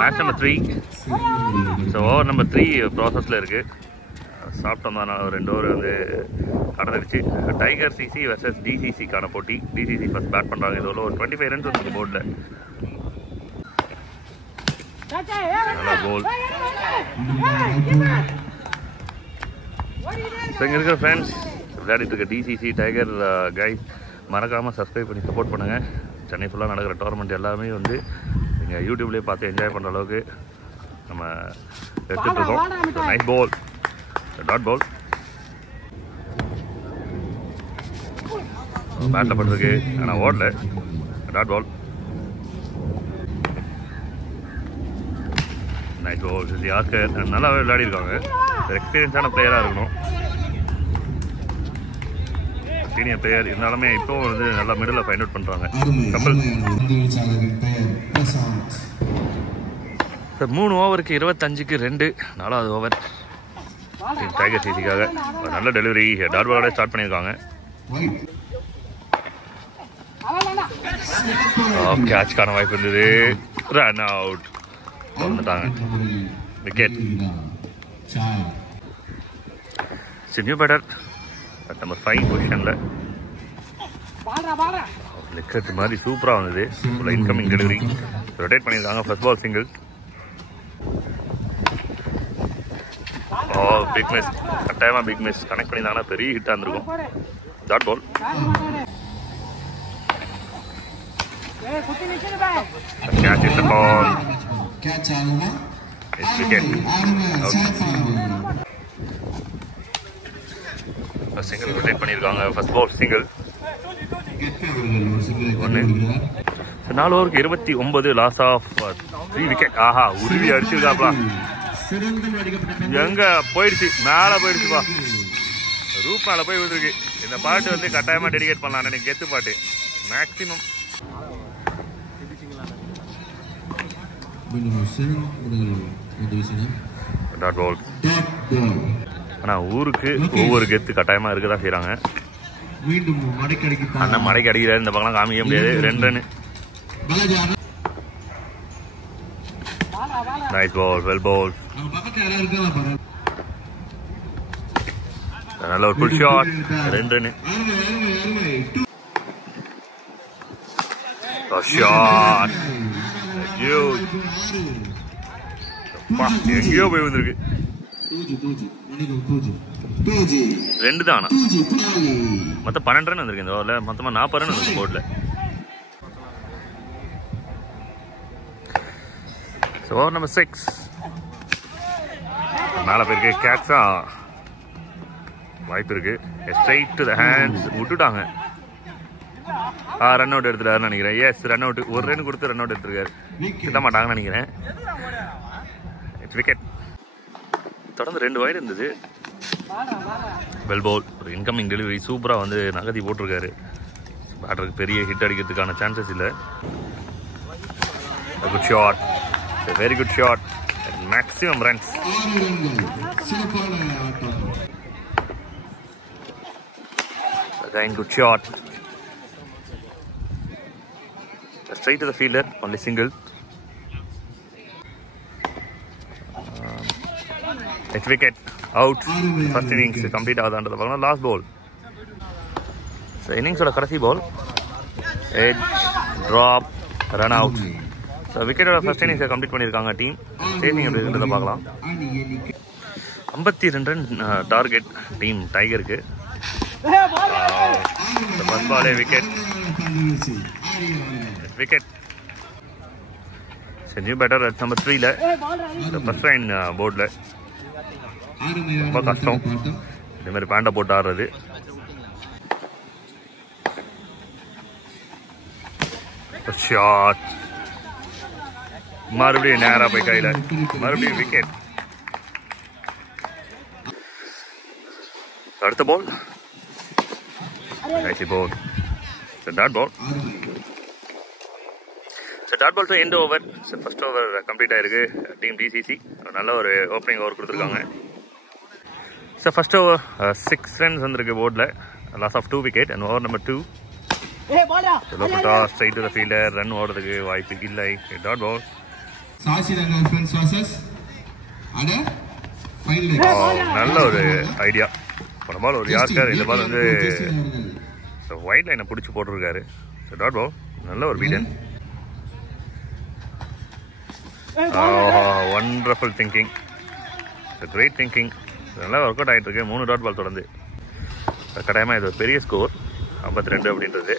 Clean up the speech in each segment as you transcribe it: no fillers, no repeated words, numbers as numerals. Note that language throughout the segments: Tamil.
Match number 3. So over number 3 ப்ராசஸில் இருக்குது. சாப்பிட்டோம் தான் 2 ஓவர் வந்து கடந்துடுச்சு. டைகர் சிசி வர்சஸ் டிசிசிக்கான போட்டி. டிசிசி ஃபர்ஸ்ட் பேட் பண்ணுறாங்க. இதில் ஒரு 25 ரன்ஸ் வந்து போர்டில். நல்லா கோல். ஸோ இங்கே இருக்கிற ஃப்ரெண்ட்ஸ் விளையாடிட்டு இருக்க டிசிசி டைகர் கைஸ் மறக்காமல் சப்ஸ்கிரைப் பண்ணி சப்போர்ட் பண்ணுங்கள். சென்னை ஃபுல்லாக நடக்கிற டோர்னமெண்ட் எல்லாமே வந்து நீங்கள் யூடியூப்லேயே பார்த்து என்ஜாய் பண்ணுற அளவுக்கு நம்ம எடுத்துகிட்ருக்கோம். நைஸ் பால், டாட் பால் பேட்டில் பட்டிருக்கு, ஆனால் ஓடல. Dot ball, nice ball. Oscar நல்லாவே விளையாடிருக்காங்க. எக்ஸ்பீரியன்ஸான பிளேயராக இருக்கணும், சீனியர் பிளேயர் இருந்தாலுமே இப்போவும் வந்து நல்லா மிடில் ஃபைண்ட் அவுட் பண்ணுறாங்க. கப்பல் 3 ஓவருக்கு 25க்கு 2 4வது ஓவர் டைகர் சிசிக்காக நல்ல டெலிவரி. டாட் பாலோட ஸ்டார்ட் பண்ணியிருக்காங்க. கேட்ச்க்கான வாய்ப்பு இருந்தது. ரன் அவுட் வந்துட்டாங்க. விக்கெட். நியூ பேட்டர் நம்பர் 5 பொசிஷனில் விக்கெட் மாதிரி சூப்பராக வந்தது. இன்கமிங் டெலிவரி ரொட்டேட் பண்ணியிருக்காங்க. First ball single. Big miss, கட்டாயமாக பிக் மிஸ். கனெக்ட் பண்ணியிருந்தாங்கன்னா பெரிய ஹிட்டாக இருந்திருக்கும். Dot ball. Catch in the ball. It's wicket. Single rotate பண்ணியிருக்காங்க. First ball single. 4 ஓவருக்கு 29 லாஸ் ஆஃப் 3 விக்கெட். ஆஹா, உருவி அடிச்சிருக்காப்பா. எங்க போயிடுச்சு, மேலே போயிடுச்சுப்பா. ரூப் மேலே போய் விழுந்துருக்கு. இந்த பாட்டு வந்து கட்டாயமாக டெடிகேட் பண்ணலாம். எனக்கு கெத்து பாட்டு மேக்ஸிமம். Dot ball. ஆனால் ஊருக்கு ஒவ்வொரு கெத்து கட்டாயமாக இருக்க தான் செய்கிறாங்க. அண்ணன் மடைக்கு அடிக்கிறாரு. இந்த பக்கம் காமிக்க முடியாது. 2 run. Nice ball, well ball. நல்ல ஒரு ஃபுல் ஷாட். 2 ரன். ஷாட் எங்கேயோ போய் வந்திருக்கு. 2 தான். மொத்தம் 12 ரன் வந்திருக்கு இந்த ஓவரில். மொத்தமாக 40 ரன் வந்திருக்கு போர்டில். ஓவர் நம்பர் 6 மேலே போயிருக்கு. கேட்ச் தான் வாய்ப்பு இருக்கு. Straight to the hands. விட்டுட்டாங்க. ரன் அவுட் எடுத்துட்டாருன்னு நினைக்கிறேன். Yes, run out. 1 ரன் கொடுத்து ரன் அவுட் எடுத்துருக்காரு. கிட்ட மாட்டாங்கன்னு நினைக்கிறேன். It's wicket. தொடர்ந்து 2 வைடு இருந்தது. Well ball. ஒரு இன்கமிங் டெலிவரி சூப்பராக வந்து நகர்த்தி போட்டிருக்காரு. பேட்டருக்கு பெரிய ஹிட் அடிக்கிறதுக்கான சான்சஸ் இல்லை. Good shot, very good shot. Maximum runs. Again, good shot. Straight to the fielder, only single. Next wicket, out. First innings complete ஆகுது. அந்த பக்கம் லாஸ்ட் பால். ஸோ இன்னிங்ஸோட கடைசி ball. Edge, drop, run out. So விக்கெட்டோட ஃபர்ஸ்ட் இன்னிங்ஸை கம்ப்ளீட் பண்ணியிருக்காங்க டீம். சேசிங் எப்படி இருக்கிறத பார்க்கலாம். 52 ரன் டார்கெட் டீம் டைகருக்கு. ஃபர்ஸ்ட் பாலே wicket. Wicket. New batter at number 3ல ஃபர்ஸ்ட் லைன் போர்டில். ரொம்ப கஷ்டம் இந்த மாதிரி பேண்டை போட்டு ஆடுறது. ஷாட். மறுபடியும் நேராக போய் கையில். மறுபடியும் விக்கெட். அடுத்த பால். ஐசி ball. Dot ball. Dot ball to end over. First over complete ஆயிருக்கு. டீம் டிசிசி நல்ல ஒரு ஓப்பனிங் ஓவர் கொடுத்துருக்காங்க. ஃபர்ஸ்ட் ஓவர் 6 ரன்ஸ் வந்திருக்கு போர்டில். Loss of 2 wicket and over number 2. Straight to the fielder. Run ஓடுறதுக்கு வாய்ப்பு இல்லை. Dot ball. நல்ல ஒரு ஐடியா. போன பால் ஒரு யார்க்கர், இந்த பால் வந்து ஒயிட் லைனை பிடிச்சி போட்டிருக்காரு. டாட் பால், நல்ல ஒரு beaten. Wonderful thinking, great thinking. நல்லா ஒர்க் அவுட் ஆகிட்டு இருக்கு. 3 டாட் பால் தொடர்ந்து. கட்டாயமாக இது ஒரு பெரிய ஸ்கோர் 52 அப்படின்றது.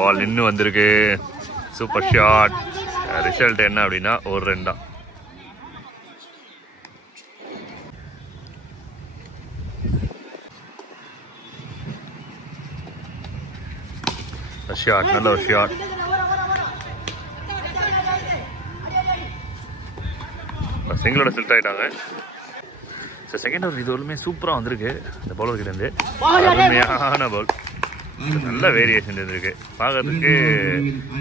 பால் நின்று வந்திருக்கு. Super shot. ரிசல்ட் என்ன அப்படின்னா ஒரு ரன் தான். ஷாட், நல்ல ஒரு ஷாட். சிங்கிளோட செல்ட் ஆகிட்டாங்க. செகண்ட் ஓவர் இது ஒருமே சூப்பராக வந்திருக்கு இந்த பவுலர் கிட்ட இருந்து. அருமையான பவுல், நல்ல வேரியேஷன் இருந்திருக்கு. பார்க்கறதுக்கு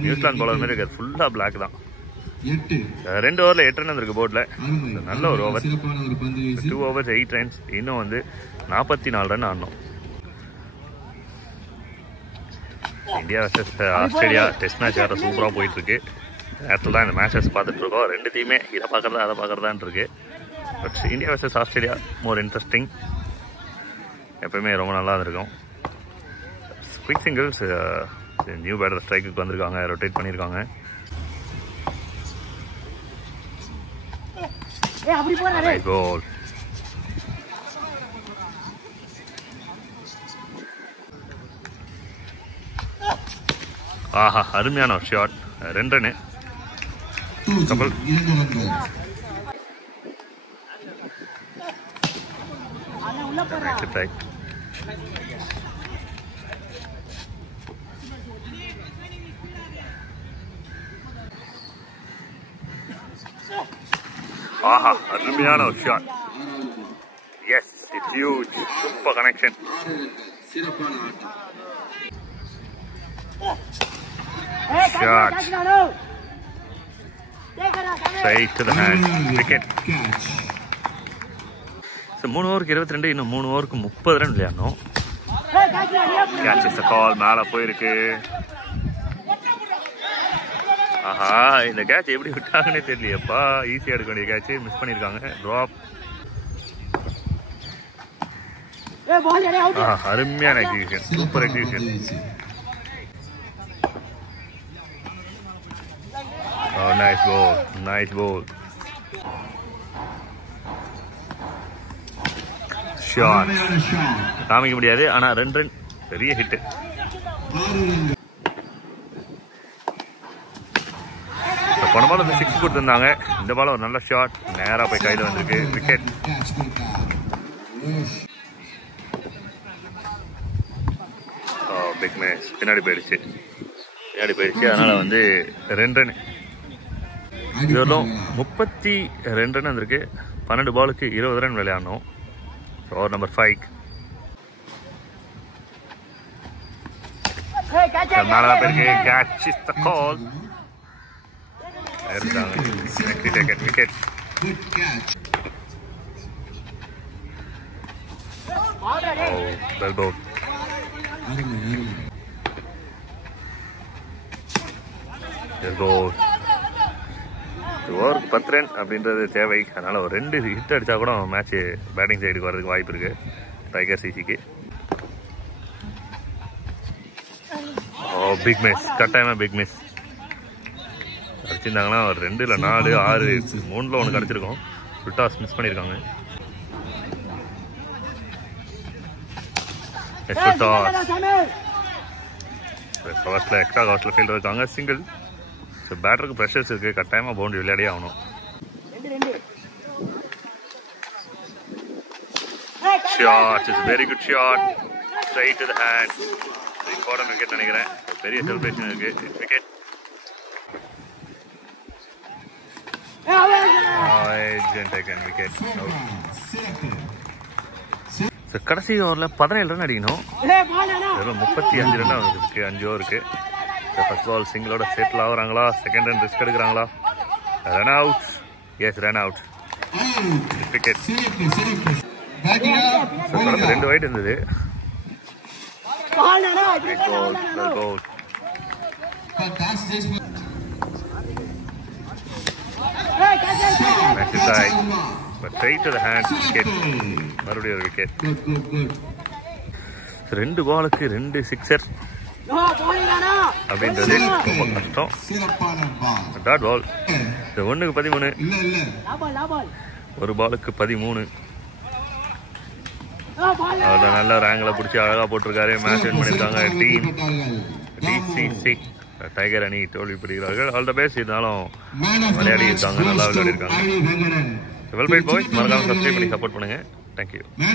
நியூசிலாந்து பவுலர் மாதிரி இருக்காது, ஃபுல்லாக பிளாக் தான். 2 ஓவரில் 8 ரன் வந்திருக்கு போர்டில். நல்ல ஒரு ஓவர். 2 overs 8 runs. இன்னும் வந்து 44 ரன் ஆடணும். India versus Australia test match வேறு சூப்பராக போயிட்டுருக்கு. நேரத்தில் தான் இந்த மேட்சஸ் பார்த்துட்டு இருக்கோம். 2 டீமே இதை பார்க்குறதா அதை பார்க்குறதான்னு இருக்கு. But India versus Australia more interesting. எப்பவுமே ரொம்ப நல்லா இருக்கும். Quick singles. நியூ பேட்டர் ஸ்ட்ரைக்குக்கு வந்திருக்காங்க, ரொட்டேட் பண்ணியிருக்காங்க. கோல். ஆஹா, அருமையான ஒரு ஷாட். 2 ரன். கபல். ஆஹா, அருமையான ஒரு shot. Yes, it's huge. Super connection. Shot. Straight to the hand. Wicket. So 3 ஓவருக்கு 22, இன்னும் 3 ஓவருக்கு 30 ரன் விளையாடணும். Catch is the call. மேலே போயிருக்கு. ஆஹா, இந்த கேட்ச் எப்படி விட்டாங்கன்னே தெரியலையப்பா. ஈஸியாக எடுக்க வேண்டிய கேட்ச் மிஸ் பண்ணியிருக்காங்க. ட்ராப். அருமையான execution, super execution. Oh, nice ball, nice ball. Shot. காமிக்க முடியாது, ஆனா 2 ரன். பெரிய ஹிட். போன பால் வந்து 6 கொடுத்துருந்தாங்க. இந்த பால் ஒரு நல்ல ஷாட், நேரா போய் கையில் வந்திருக்கு. விக்கெட். Big match. பின்னாடி போயிடுச்சு. அதனால வந்து 2 ரன். இதுவரையும் 32 ரன் வந்திருக்கு. 12 பாலுக்கு 20 ரன் விளையாடணும். Over number 5. மேலே போயிருக்கு. Catch is the call. Wicket. Well bowled. ஓவருக்கு 10 ரன் அப்படின்றது தேவை. அதனால ஒரு 2 ஹிட் அடிச்சா கூட மேட்ச் பேட்டிங் சைடுக்கு வர்றதுக்கு வாய்ப்பு இருக்கு டைகர் சிசிக்கு. Big miss. கட்டாயமா பிக் மிஸ். அடிச்சிருந்தாங்கன்னா ஒரு 2 இல்லை 4, 6, 3ல் 1 கிடச்சிருக்கும். டாஸ் மிஸ் பண்ணியிருக்காங்க. கவர்ஸில் எக்ஸ்ட்ரா கவர்ஸில் ஃபீல்டர் இருக்காங்க. சிங்கிள். ஸோ பேட்டருக்கு ப்ரெஷர்ஸ் இருக்குது. கட்டாயமாக பவுண்டரி விளையாடியே ஆகணும். Shot. It's very good shot. Straight to the hand. Important wicket நினைக்கிறேன். பெரிய செலிப்ரேஷன் இருக்குது. விக்கெட். கடைசி ஓவரில் 17 ரன் அடிக்கணும். வெறும் 35 ரன் இருக்கு 5 ஓவருக்கு. ஃபர்ஸ்ட் பால் சிங்கிளோட செட்டில் ஆகுறாங்களா, செகண்ட் ரன் ரிஸ்க் எடுக்கிறாங்களா? Run out. Yes, run out. Wicket. தொடர்ந்து 2 வைட் இருந்தது. Nice side. But straight to the hand. Wicket. மறுபடியும் ஒரு wicket. ரெண்டு பாலுக்கு 2 சிக்ஸர் அப்படின்றது ரொம்ப கஷ்டம். Dot ball. இந்த 1க்கு 13, ஒரு பாலுக்கு 13. அவர்தான் நல்ல ரேங்கில் பிடிச்சி அழகாக போட்டிருக்காரு. மேட்ச் வின் பண்ணியிருக்காங்க டீம் டிசிசி டைகர் அணி தோல்விப்படுகிறார்கள். All the best. இருந்தாலும் விளையாடி இருக்காங்க, நல்லா விளையாடி இருக்காங்க. Well plate boys. மறக்காம சப்ஸ்கிரைப் பண்ணி சப்போர்ட் பண்ணுங்க. தேங்க்யூ.